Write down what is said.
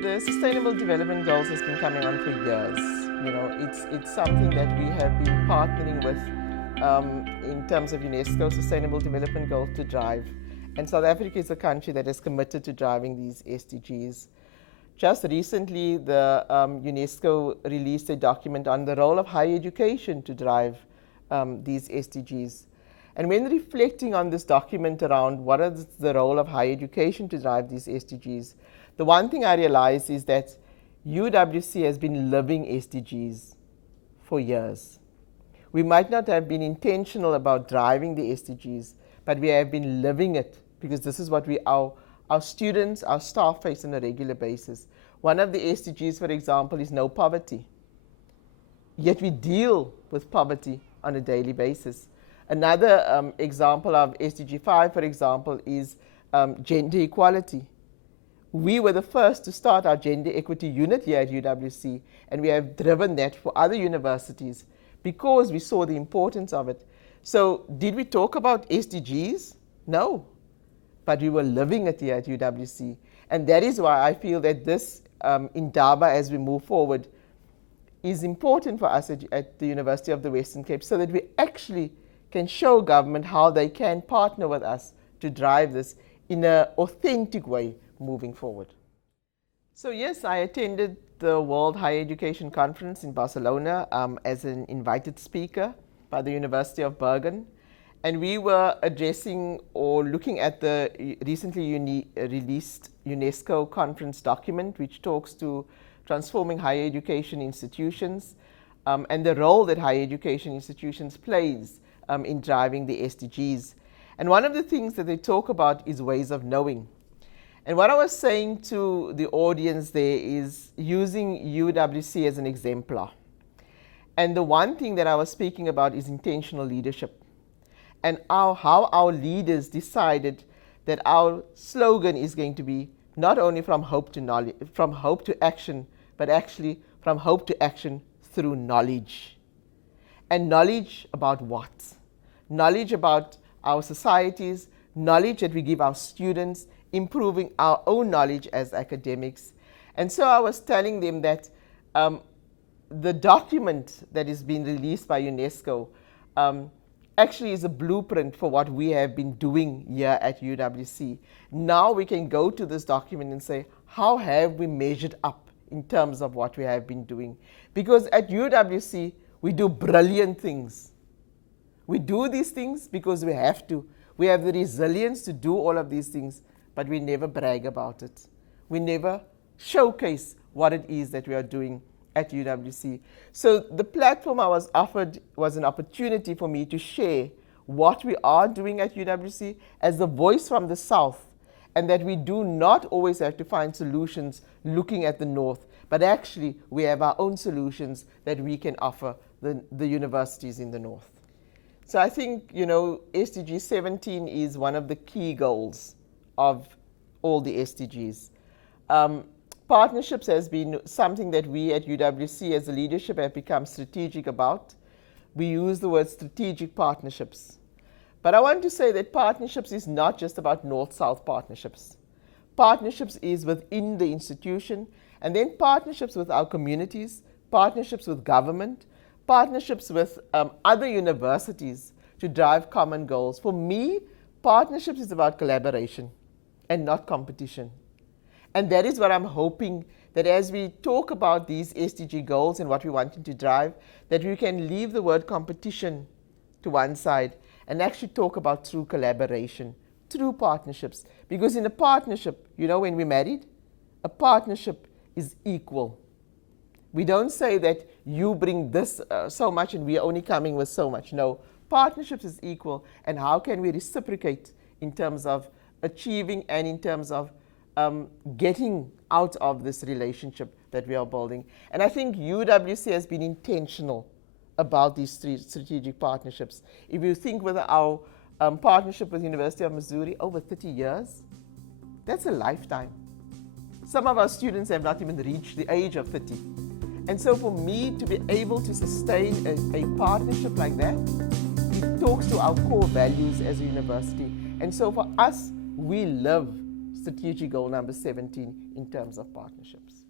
the Sustainable Development Goals has been coming on for years. You know, it's something that we have been partnering with in terms of UNESCO Sustainable Development Goals to drive. And South Africa is a country that is committed to driving these SDGs. Just recently, the UNESCO released a document on the role of higher education to drive these SDGs. And when reflecting on this document around what is the role of higher education to drive these SDGs, the one thing I realized is that UWC has been living SDGs for years. We might not have been intentional about driving the SDGs, but we have been living it because this is what our students, our staff face on a regular basis. One of the SDGs, for example, is no poverty. Yet we deal with poverty on a daily basis. Another example of SDG 5, for example, is gender equality. We were the first to start our gender equity unit here at UWC, and we have driven that for other universities because we saw the importance of it. So did we talk about SDGs? No, but we were living it here at UWC. And that is why I feel that this Indaba, as we move forward, is important for us at the University of the Western Cape, so that we actually can show government how they can partner with us to drive this in an authentic way moving forward. So yes, I attended the World Higher Education Conference in Barcelona as an invited speaker by the University of Bergen. And we were addressing or looking at the recently released UNESCO conference document, which talks to transforming higher education institutions and the role that higher education institutions plays in driving the SDGs. And one of the things that they talk about is ways of knowing. And what I was saying to the audience there is using UWC as an exemplar. And the one thing that I was speaking about is intentional leadership. And how our leaders decided that our slogan is going to be not only from hope to knowledge, from hope to action, but actually from hope to action through knowledge. And knowledge about what? Knowledge about our societies, knowledge that we give our students, improving our own knowledge as academics. And so I was telling them that the document that is being released by UNESCO actually is a blueprint for what we have been doing here at UWC. Now we can go to this document and say, how have we measured up in terms of what we have been doing? Because at UWC, we do brilliant things. We do these things because we have to. We have the resilience to do all of these things, but we never brag about it. We never showcase what it is that we are doing at UWC. So the platform I was offered was an opportunity for me to share what we are doing at UWC as the voice from the South, and that we do not always have to find solutions looking at the North, but actually we have our own solutions that we can offer the universities in the North. So I think, you know, SDG 17 is one of the key goals of all the SDGs. Partnerships has been something that we at UWC as a leadership have become strategic about. We use the word strategic partnerships. But I want to say that partnerships is not just about North-South partnerships. Partnerships is within the institution, and then partnerships with our communities, partnerships with government, partnerships with other universities to drive common goals. For me, partnerships is about collaboration and not competition. And that is what I'm hoping, that as we talk about these SDG goals and what we want to drive, that we can leave the word competition to one side and actually talk about true collaboration, true partnerships. Because in a partnership, you know, when we're married, a partnership is equal. We don't say that you bring this so much and we're only coming with so much. No, partnerships is equal. And how can we reciprocate in terms of achieving and in terms of getting out of this relationship that we are building? And I think UWC has been intentional about these three strategic partnerships. If you think with our partnership with the University of Missouri, over 30 years, that's a lifetime. Some of our students have not even reached the age of 30. And so for me to be able to sustain a partnership like that, it talks to our core values as a university. And so for us, we live strategic goal number 17 in terms of partnerships.